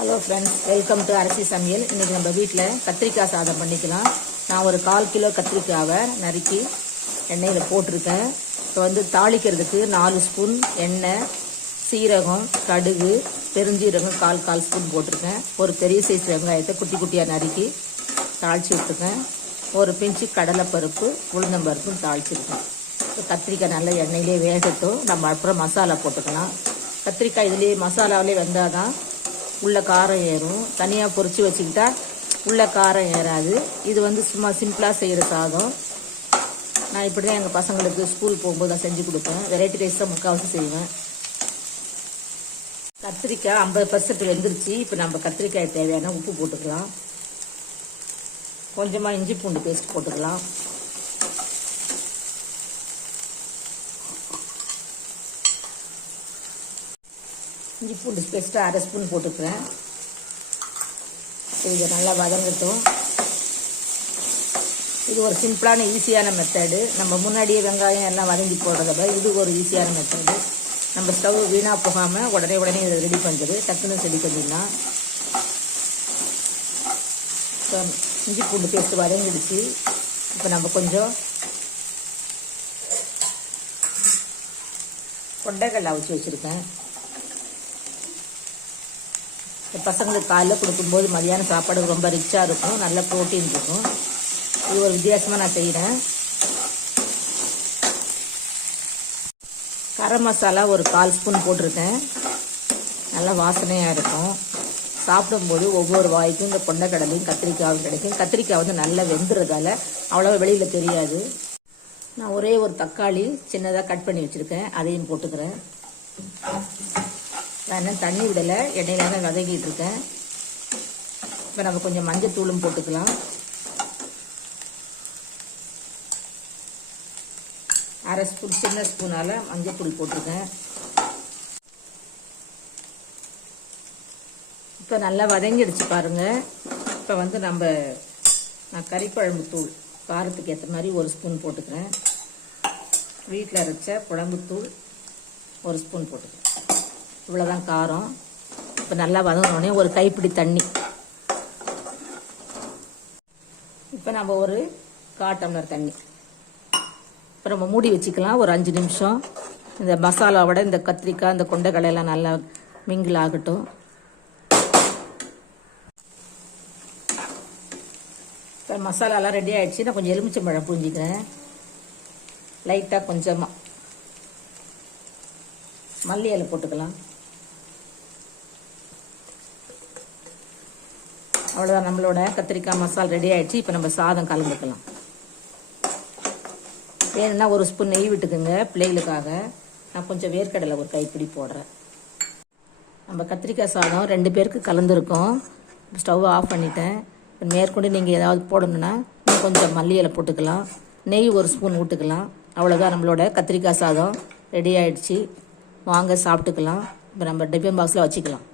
Hello friends welcome to அரிசி சமையல் இன்றைக்கி நம்ம வீட்டில் கத்திரிக்காய் சாதம் பண்ணிக்கலாம். நான் ஒரு கால் கிலோ கத்திரிக்காவை நறுக்கி எண்ணெயில் போட்டிருக்கேன். இப்போ வந்து தாளிக்கிறதுக்கு நாலு ஸ்பூன் எண்ணெய் சீரகம் கடுகு பெருஞ்சீரகம் கால் கால் ஸ்பூன் போட்டிருக்கேன். ஒரு பெரிய சைஸ் வெங்காயத்தை குட்டி குட்டியாக நறுக்கி தாளித்து விட்டுருக்கேன். ஒரு பிஞ்சு கடலைப்பருப்பு உளுந்தம்பருப்பும் தாளிச்சிருக்கேன் இப்போ கத்திரிக்காய் நல்லா எண்ணெயிலே வேகட்டும். நம்ம அப்புறம் மசாலா போட்டுக்கலாம். கத்திரிக்காய் இதுலேயே மசாலாவிலே வெந்தால் தான் உள்ளே காரம் ஏறும். தனியாக பொறிச்சு வச்சுக்கிட்டா உள்ளே காரம் ஏறாது. இது வந்து சும்மா சிம்பிளாக செய்கிற சாதம். நான் இப்படி தான் எங்கள் பசங்களுக்கு ஸ்கூல் போகும்போது நான் செஞ்சு கொடுப்பேன். வெரைட்டி ரைஸ் தான் முக்கால்வாசி செய்வேன். கத்திரிக்காய் ஐம்பது பர்சன்ட் வெந்துருச்சு. இப்போ நம்ம கத்திரிக்காய் தேவையான உப்பு போட்டுக்கலாம். கொஞ்சமாக இஞ்சி பூண்டு பேஸ்ட் போட்டுக்கலாம். இஞ்சி பூண்டு பேஸ்ட்டு அரை ஸ்பூன் போட்டுக்கிறேன். இதை நல்லா வதங்கட்டும். இது ஒரு சிம்பிளான ஈஸியான மெத்தடு நம்ம முன்னாடியே வெங்காயம் எல்லாம் வதங்கி போடுறத விட இது ஒரு ஈஸியான மெத்தடு நம்ம ஸ்டவ் வீணாக போகாமல் உடனே உடனே இதை ரெடி பண்ணுறது டக்குன்னு ரெடி பண்ணிடலாம். இப்போ இஞ்சி பூண்டு பேஸ்ட்டு வதங்கிடுச்சு. இப்போ நம்ம கொஞ்சம் கொண்டைக்கடலை அவிச்சு வச்சுருக்கேன். இந்த பசங்களுக்கு காலைல கொடுக்கும்போது மதியானம் சாப்பாடு ரொம்ப ரிச்சாக இருக்கும் நல்ல ப்ரோட்டீன் இருக்கும். இது ஒரு வித்தியாசமாக நான் செய்கிறேன் கரம் மசாலா ஒரு கால் ஸ்பூன் போட்டிருக்கேன். நல்லா வாசனையாக இருக்கும். சாப்பிடும்போது ஒவ்வொரு வாய்க்கும் இந்த கொண்டைக்கடலையும் கத்திரிக்காயும் கிடைக்கும். கத்திரிக்காய் வந்து நல்லா வெந்துறதால அவ்வளோ வெளியில் தெரியாது. நான் ஒரே ஒரு தக்காளி சின்னதாக கட் பண்ணி வச்சுருக்கேன். அதையும் போட்டுக்கிறேன். நான் இன்னும் தண்ணி விடலை எண்ணெயில தான் வதக்கிட்டு இருக்கேன். இப்போ நம்ம கொஞ்சம் மஞ்சள் தூளும் போட்டுக்கலாம். அரை ஸ்பூன் சின்ன ஸ்பூனால் மஞ்சள் தூள் போட்டிருக்கேன். இப்போ நல்லா வதங்கிடுச்சு பாருங்கள் இப்போ வந்து நம்ம நான் கறிக்குழம்பு தூள் காரத்துக்கு ஏற்ற மாதிரி ஒரு ஸ்பூன் போட்டுக்கிறேன். வீட்டில் அரைச்ச குழம்புத்தூள் ஒரு ஸ்பூன் போட்டுக்கிறேன். இவ்வளோதான் காரம். இப்போ நல்லா வதங்கினோடனே ஒரு கைப்பிடி தண்ணி. இப்போ நம்ம ஒரு கால் டம்ளர் தண்ணி. இப்போ நம்ம மூடி வச்சுக்கலாம். ஒரு அஞ்சு நிமிஷம். இந்த மசாலாவோட இந்த கத்திரிக்காய் இந்த கொண்டைக்கடையெல்லாம் நல்லா மிங்கிள் ஆகட்டும். இப்போ மசாலாலாம் ரெடி ஆகிடுச்சு நான் கொஞ்சம் எலுமிச்சம்பழம் புரிஞ்சிக்கிறேன் லைட்டாக கொஞ்சமாக மல்லி இலை போட்டுக்கலாம். அவ்வளோதான் நம்மளோட கத்திரிக்காய் மசால் ரெடி ஆகிடுச்சு இப்போ நம்ம சாதம் கலந்துக்கலாம். வேணும்னா ஒரு ஸ்பூன் நெய் விட்டுக்குங்க பிள்ளைகளுக்காக. நான் கொஞ்சம் வேர்க்கடலை ஒரு கைப்பிடி போடுறேன். நம்ம கத்திரிக்காய் சாதம் ரெண்டு பேருக்கு கலந்துருக்கோம். ஸ்டவ் ஆஃப் பண்ணிட்டேன். இப்போ மேற்கொண்டு நீங்கள் ஏதாவது போடணுன்னா கொஞ்சம் மல்லி இலை போட்டுக்கலாம். நெய் ஒரு ஸ்பூன் விட்டுக்கலாம் அவ்வளோதான் நம்மளோட கத்திரிக்காய் சாதம் ரெடி ஆகிடுச்சி வாங்க சாப்பிட்டுக்கலாம். இப்போ நம்ம டிஃபன் பாக்ஸில் வச்சுக்கலாம்.